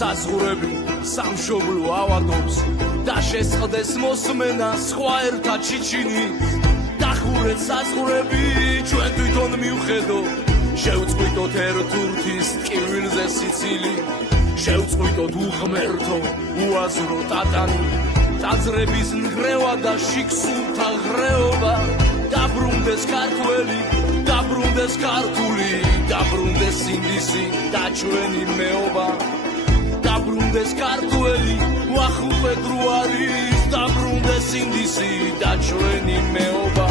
საზღურები სამშობლო ავადობს და შესხდეს მოსმენა სხვა ერთად ჩიჩინი დახურეთ საზღურები ჩვენ თვითონ მივხედო შევწყვიტოთ ერთურთის ტკივილზე სიცილი შევწყვიტოთ უღმერთო უაზრო ტატანი ტაძრების ნგრევა და შიქსულთა ღრეობა დაბრუნდეს ქართველი დაბრუნდეს ქართული დაბრუნდეს ინდისი და ჩვენი მეობა დაბრუნდეს ქართველი ვახუპე დრო არის დაბრუნდეს ინდისი და ჩვენი მეობა